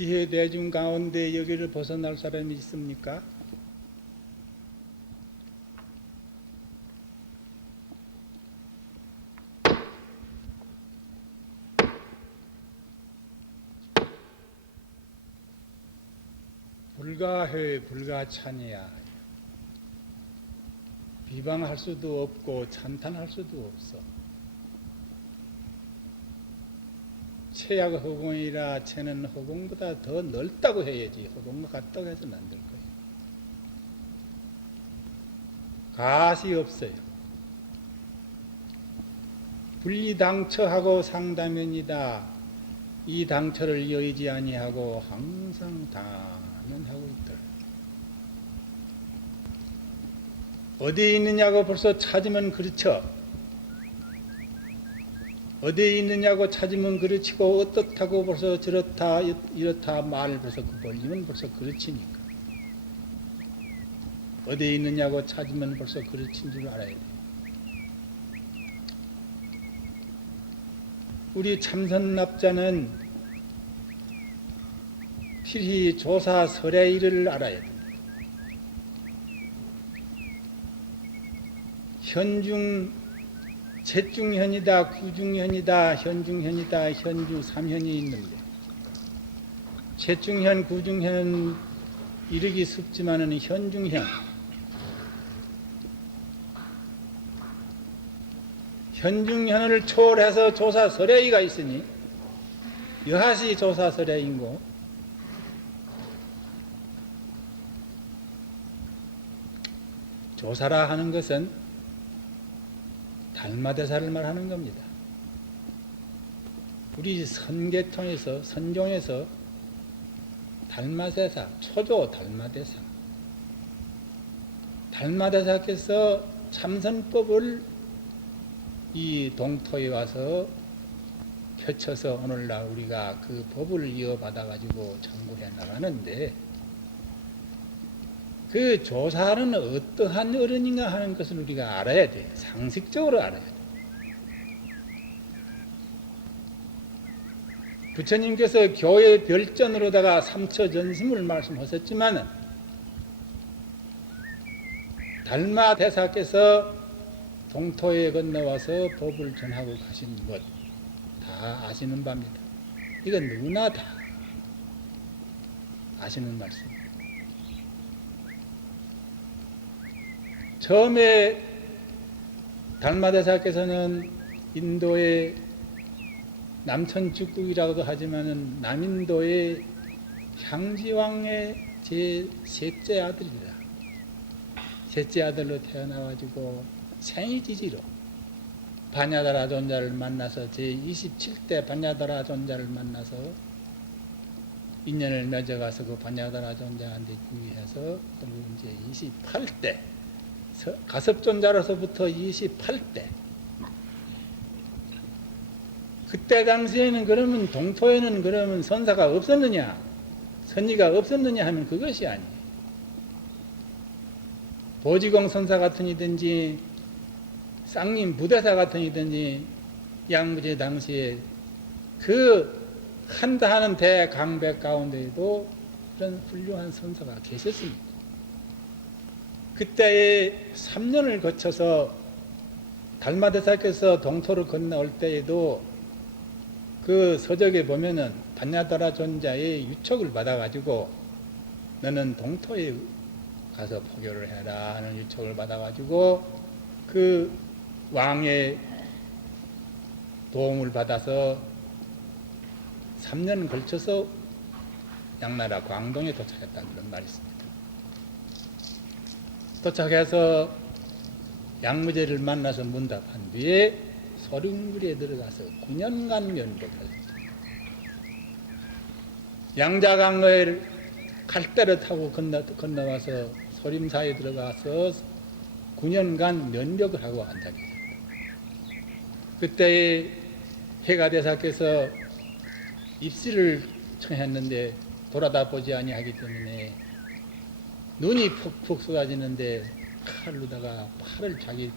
시해 대중 가운데 여기를 벗어날 사람이 있습니까? 불가해 불가찬이야. 비방할 수도 없고 찬탄할 수도 없어. 채약 허공이라 채는 허공보다 더 넓다고 해야지. 허공과 같다고 해서는 안 될 거예요. 가시 없어요. 분리당처하고 상다면이다. 이 당처를 여의지 아니하고 항상 단언하고 있더라. 어디에 있느냐고 벌써 찾으면 그렇죠. 어디에 있느냐고 찾으면 그렇지고 어떻다고 벌써 저렇다 이렇다 말을 벌써 그 벌리면 벌써 그렇지니까. 어디에 있느냐고 찾으면 벌써 그렇친 줄 알아야 돼. 우리 참선납자는 필히 조사 설의 일을 알아야 돼. 현중 재중현이다, 구중현이다, 현중현이다, 현주 삼현이 있는데 재중현, 구중현은 이르기 쉽지만은 현중현, 현중현을 초월해서 조사설의가 있으니 여하시 조사설의인고 조사라 하는 것은 달마대사를 말하는 겁니다. 우리 선계통에서 선종에서 달마대사, 초조 달마대사, 달마대사께서 참선법을 이 동토에 와서 펼쳐서 오늘날 우리가 그 법을 이어받아 가지고 전구해 나가는데 그 조사는 어떠한 어른인가 하는 것을 우리가 알아야 돼. 상식적으로 알아야 돼. 부처님께서 교회 별전으로다가 삼처전심을 말씀하셨지만 달마대사께서 동토에 건너와서 법을 전하고 가신 것 다 아시는 바입니다. 이건 누구나 다 아시는 말씀입니다. 처음에 달마대사께서는 인도의 남천축국이라고도 하지만은 남인도의 향지왕의 제 셋째 아들이라. 셋째 아들로 태어나가지고 생이지지로 바냐다라 존자를 만나서 제27대 바냐다라 존자를 만나서 인연을 맺어가서 그 바냐다라 존자한테 주의해서 그리고 이제 28대 가섭존자로서부터 28대. 그때 당시에는 그러면 동토에는 그러면 선사가 없었느냐, 선의가 없었느냐 하면 그것이 아니에요. 보지공 선사 같으니든지 쌍림 부대사 같으니든지 양부제 당시에 그 한다 하는 대강백 가운데에도 그런 훌륭한 선사가 계셨습니다. 그때에 3년을 거쳐서 달마대사께서 동토를 건너올 때에도 그 서적에 보면은 반야다라 존자의 유촉을 받아가지고 너는 동토에 가서 포교를 해라 하는 유촉을 받아가지고 그 왕의 도움을 받아서 3년 걸쳐서 양나라 광동에 도착했다 그런 말이 있습니다. 도착해서 양무제를 만나서 문답한 뒤에 소림굴에 들어가서 9년간 연복하였다. 양자강을 갈대를 타고 건너와서 소림사에 들어가서 9년간 연력을 하고 앉아 계셨다. 그때 해가대사께서 입시를 청했는데 돌아다 보지 아니하기 때문에 눈이 푹푹 쏟아지는데 칼로다가 팔을 자기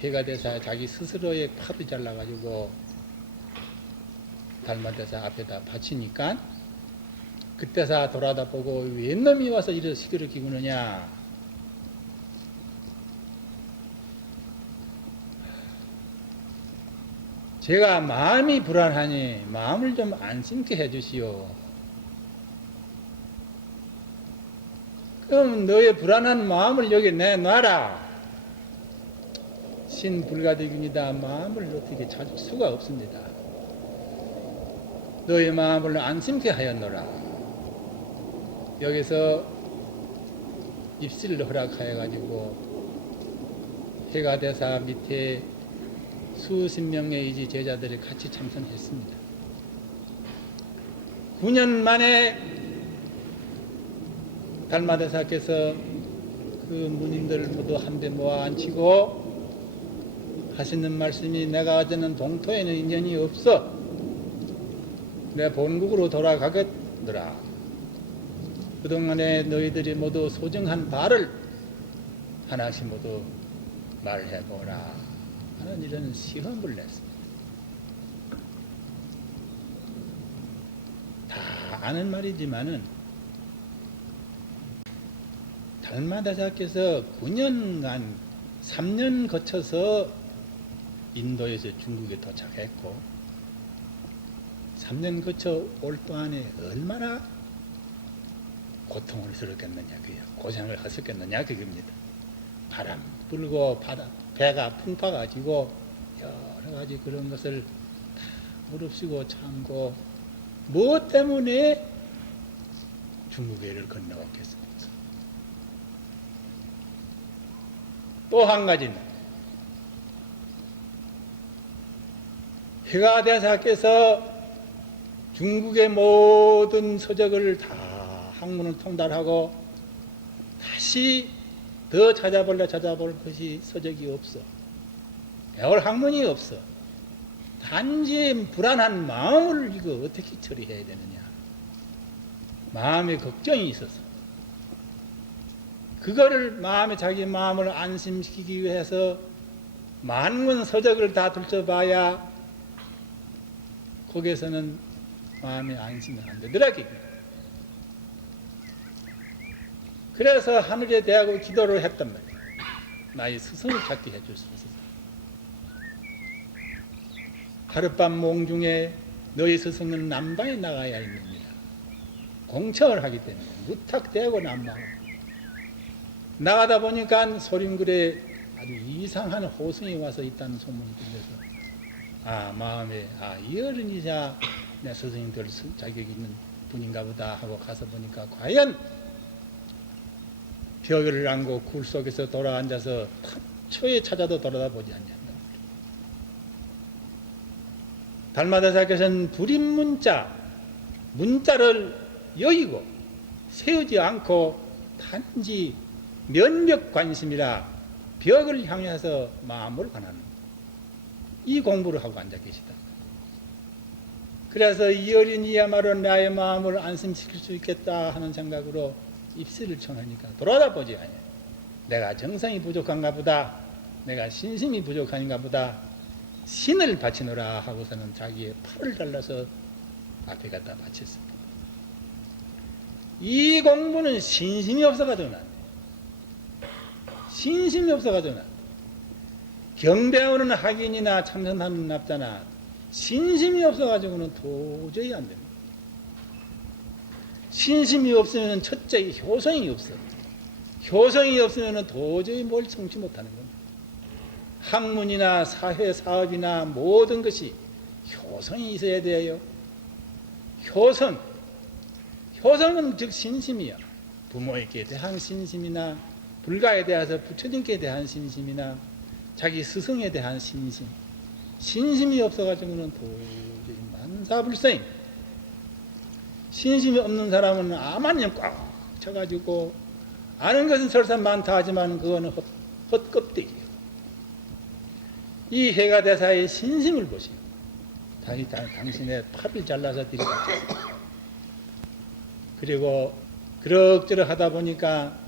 해가대사 자기 스스로의 팔을 잘라가지고 달마대사 앞에다 바치니까 그때사 돌아다 보고 웬 놈이 와서 이렇게 시기를 기구느냐. 제가 마음이 불안하니 마음을 좀 안심케 해주시오. 그럼 너의 불안한 마음을 여기 내놔라. 신불가득입니다. 마음을 어떻게 찾을 수가 없습니다. 너의 마음을 안심케 하였노라. 여기서 입시를 허락하여가지고 해가대사 밑에 수십 명의 이지 제자들이 같이 참선했습니다. 9년 만에 달마대사께서 그 무님들을 모두 한데 모아 앉히고 하시는 말씀이 내가 어제는 동토에는 인연이 없어. 내 본국으로 돌아가겠더라. 그동안에 너희들이 모두 소중한 바를 하나씩 모두 말해보라 하는 이런 시험을 냈습니다. 다 아는 말이지만은 달마대사께서 9년간 3년 거쳐서 인도에서 중국에 도착했고 3년 거쳐 올 동안에 얼마나 고통을 스럽겠느냐, 고생을 하셨겠느냐 그겁니다. 바람 불고 배가 풍파가지고 여러 가지 그런 것을 다 무릅쓰고 참고 무엇 때문에 중국해를 건너왔겠습니까? 또 한 가지는 해가대사께서 중국의 모든 서적을 다 학문을 통달하고 다시 더 찾아볼 것이 서적이 없어. 배울 학문이 없어. 단지 불안한 마음을 이거 어떻게 처리해야 되느냐. 마음에 걱정이 있어서. 그거를 자기 마음을 안심시키기 위해서 만권 서적을 다 들춰봐야 거기에서는 마음이 안심이 안 되더라. 그래서 하늘에 대하고 기도를 했단 말이야. 나의 스승을 찾게 해줄 수 있어서. 하룻밤 몽중에 너희 스승은 남방에 나가야 합니다. 공청을 하기 때문에 무탁대고 남방으로. 나가다 보니까 소림굴에 아주 이상한 호승이 와서 있다는 소문이 들려서 마음에 이 어른이자 내 스승이 될 자격이 있는 분인가 보다 하고 가서 보니까 과연 벽을 안고 굴 속에서 돌아앉아서 초에 찾아도 돌아다보지 않냐. 달마대사께서는 문자를 여의고 세우지 않고 단지 면벽 관심이라 벽을 향해서 마음을 관하는 이 공부를 하고 앉아 계시다. 그래서 이 어린이야말로 나의 마음을 안심시킬 수 있겠다 하는 생각으로 입시를 청하니까 돌아다보지 않아요. 내가 정성이 부족한가 보다. 내가 신심이 부족한가 보다. 신을 바치노라 하고서는 자기의 팔을 잘라서 앞에 갖다 바쳤습니다. 이 공부는 신심이 없어가지고 난 신심이 없어가지고 난 경배하는 학인이나 참선하는 납자나 신심이 없어가지고는 도저히 안 됩니다. 신심이 없으면 첫째 효성이 없어. 효성이 없으면 도저히 뭘 성취 못하는 겁니다. 학문이나 사회 사업이나 모든 것이 효성이 있어야 돼요. 효성. 효성은 즉 신심이야. 부모에게 대한 신심이나 불가에 대해서 부처님께 대한 신심이나 자기 스승에 대한 신심. 신심이 없어가지고는 도저히 만사불생. 신심이 없는 사람은 아만님 꽉 쳐가지고 아는 것은 설사 많다 하지만 그거는 헛껍데기예요. 이 해가대사의 신심을 보시오. 당신의 팔을 잘라서 드리겠습니다. 그리고 그럭저럭 하다 보니까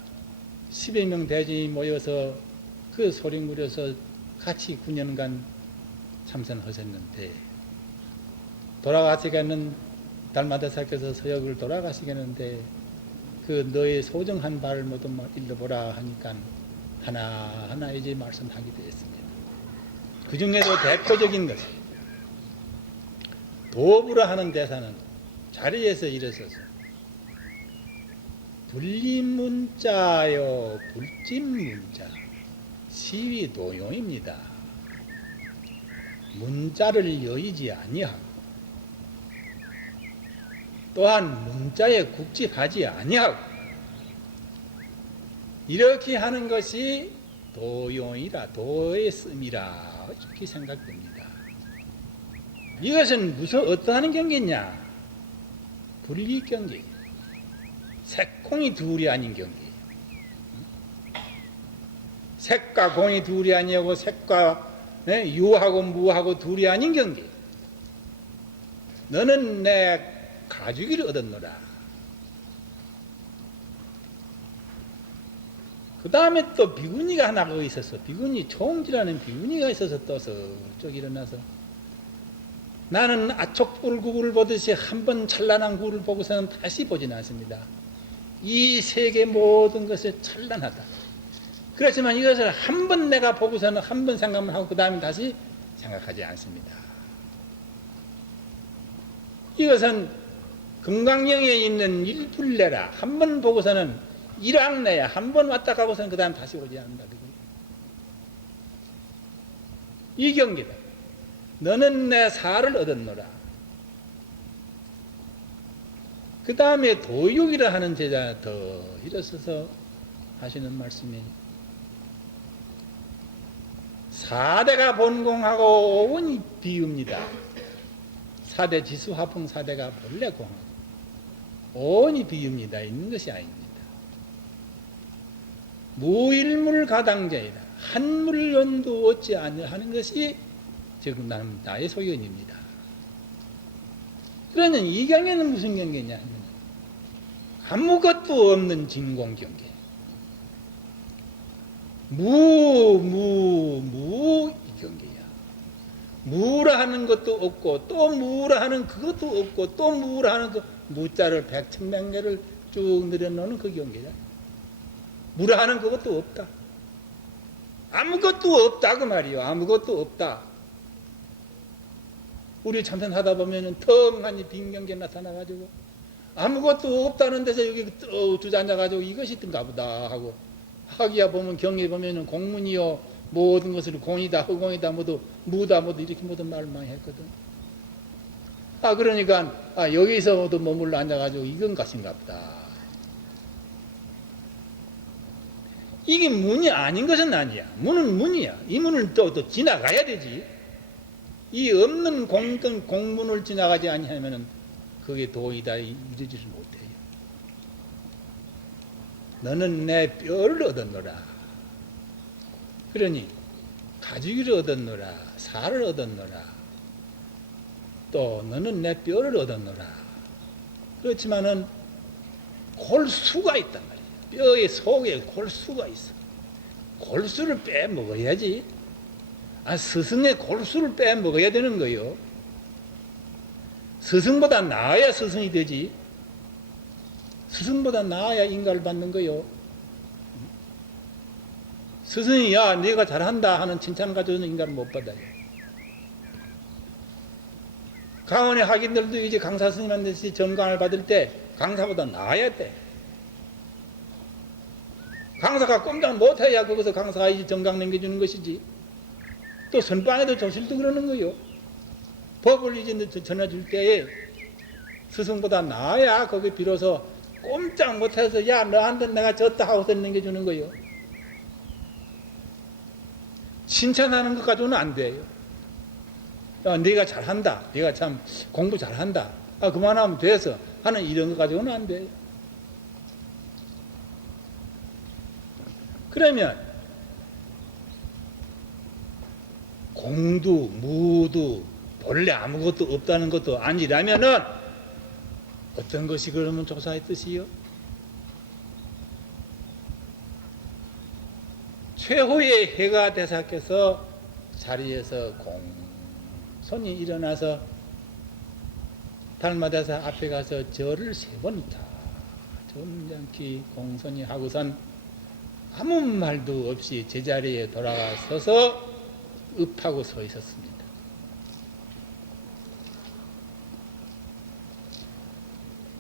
10여 명 대중이 모여서 그 소리 무려서 같이 9년간 참선하셨는데 돌아가시게는 달마대사께서 서역을 돌아가시겠는데 그 너의 소중한 발을 모두 일러보라 하니까 하나하나 이제 말씀하게 되었습니다. 그 중에도 대표적인 것이 도부라 하는 대사는 자리에서 일어서서 불림문자요 불찜문자 시위도용입니다. 문자를 여의지 아니하고 또한 문자에 국집하지 아니하고 이렇게 하는 것이 도용이라 도의 씀이라 이렇게 생각됩니다. 이것은 무슨 어떠한 경계냐? 불리경계. 색콩이 둘이 아닌 경계. 색과 공이 둘이 아니고 색과 유하고 무하고 둘이 아닌 경계. 너는 내 가죽이를 얻었노라. 그 다음에 또 비구니가 하나 거기 있었어. 비구니, 총지라는 비구니가 있어서 떠서 쭉 일어나서 나는 아촉불구를 보듯이 한 번 찬란한 구를 보고서는 다시 보진 않습니다. 이 세계 모든 것이 찬란하다. 그렇지만 이것을 한 번 내가 보고서는 한 번 생각만 하고 그 다음에 다시 생각하지 않습니다. 이것은 금강경에 있는 일불내라. 한 번 보고서는 일왕내야. 한 번 왔다 가고서는 그 다음 다시 오지 않는다. 이 경계다. 너는 내 사를 얻었노라. 그 다음에 도육이라 하는 제자 더 일어서서 하시는 말씀이 사대가 본공하고 오온이 비유입니다. 사대 지수화풍 사대가 본래 공하고 오온이 비유입니다. 있는 것이 아닙니다. 무일물 가당자이다. 한물 연도 얻지 아니하는 것이 지금 나의 소견입니다. 그러면 이 경계는 무슨 경계냐 하면 아무것도 없는 진공경계. 무 이 경계야. 무라 하는 것도 없고 또 무라 하는 그것도 없고 또 무라 하는 그 무자를 백천명계를 쭉 늘어놓는 그 경계야. 무라 하는 그것도 없다. 아무것도 없다 그 말이요. 아무것도 없다. 우리 참선하다 보면은 텅하니 빈 경계 나타나가지고 아무것도 없다는 데서 여기 주저앉아가지고 이것이 있던가 보다 하고 학이야 보면 경에 보면은 공문이요 모든 것을 공이다 허공이다 모두 무다 모두 이렇게 모두 말을 많이 했거든. 그러니까 여기서 모두 머물러 앉아가지고 이건 것인가 보다. 이게 문이 아닌 것은 아니야. 문은 문이야. 이 문을 또 지나가야 되지. 이 없는 공문을 지나가지 아니하면은 그게 도이다 이루지를 못해요. 너는 내 뼈를 얻었노라. 그러니 가죽이를 얻었노라. 살을 얻었노라. 또 너는 내 뼈를 얻었노라. 그렇지만은 골수가 있단 말이야. 뼈의 속에 골수가 있어. 골수를 빼먹어야지. 스승의 골수를 빼먹어야 되는 거요. 스승보다 나아야 스승이 되지. 스승보다 나아야 인가를 받는 거요. 스승이 야 네가 잘한다 하는 칭찬 가지고는 인가를 못 받아요. 강원의 학인들도 이제 강사 스님한테 정강을 받을 때 강사보다 나아야 돼. 강사가 꼼짝 못해야 거기서 강사가 이제 정강 남겨주는 것이지. 또 선방에도 조실도 그러는 거요. 법을 이제 전해줄 때에 스승보다 나아야 거기 비로소 꼼짝 못해서 야 너한테 내가 졌다 하고서 넘겨주는 거요. 칭찬하는 것 가지고는 안 돼요. 야, 네가 잘한다. 네가 참 공부 잘한다. 아, 그만하면 돼서 하는 이런 것 가지고는 안 돼요. 그러면 공도 무도 본래 아무것도 없다는 것도 아니라면은 어떤 것이 그러면 조사의 뜻이요? 최후의 해가 대사께서 자리에서 공손히 일어나서 달마대사 앞에 가서 절을 3번 다 점잖게 공손히 하고선 아무 말도 없이 제자리에 돌아가서서 읍하고 서 있었습니다.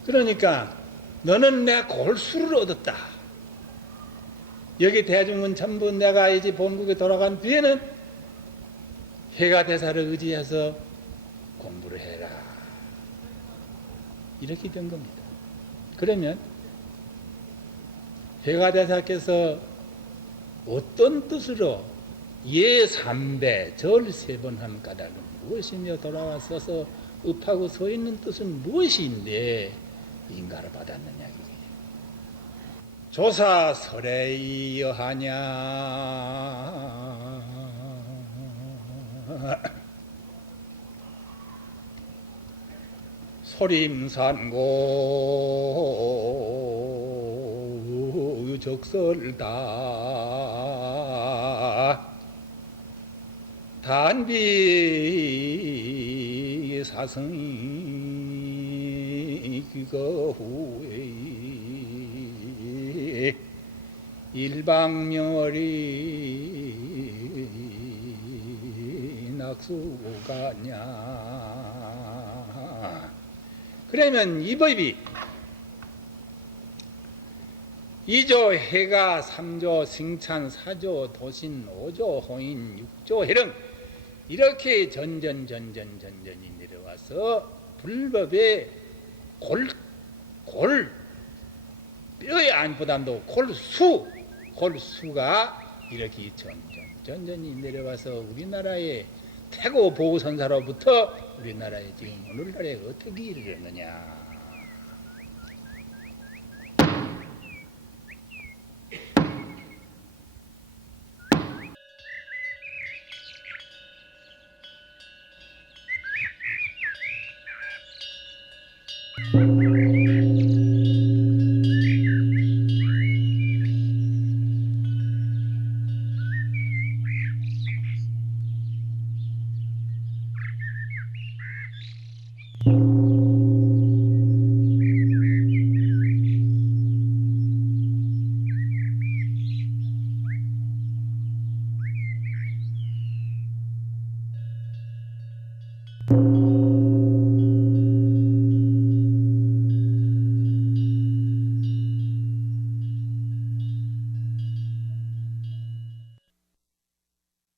그러니까 너는 내 골수를 얻었다. 여기 대중은 전부 내가 이제 본국에 돌아간 뒤에는 해가 대사를 의지해서 공부를 해라. 이렇게 된 겁니다. 그러면 해가 대사께서 어떤 뜻으로 예 3배 절 3번 한 까닭은 무엇이며 돌아와서서 읍하고 서 있는 뜻은 무엇인데 인가를 받았느냐. 조사 설에이여하냐 소림산고 적설다 단비 사승이 귀거후에 일방멸이 낙수가냐. 그러면 이 법이 2조 해가 3조 승찬 4조 도신 5조 홍인 6조 해령 이렇게 전전이 내려와서 불법의 뼈의 안보담도 골수가 이렇게 전전이 내려와서 우리나라의 태고 보호선사로부터 우리나라에 지금 오늘날에 어떻게 이르렀느냐.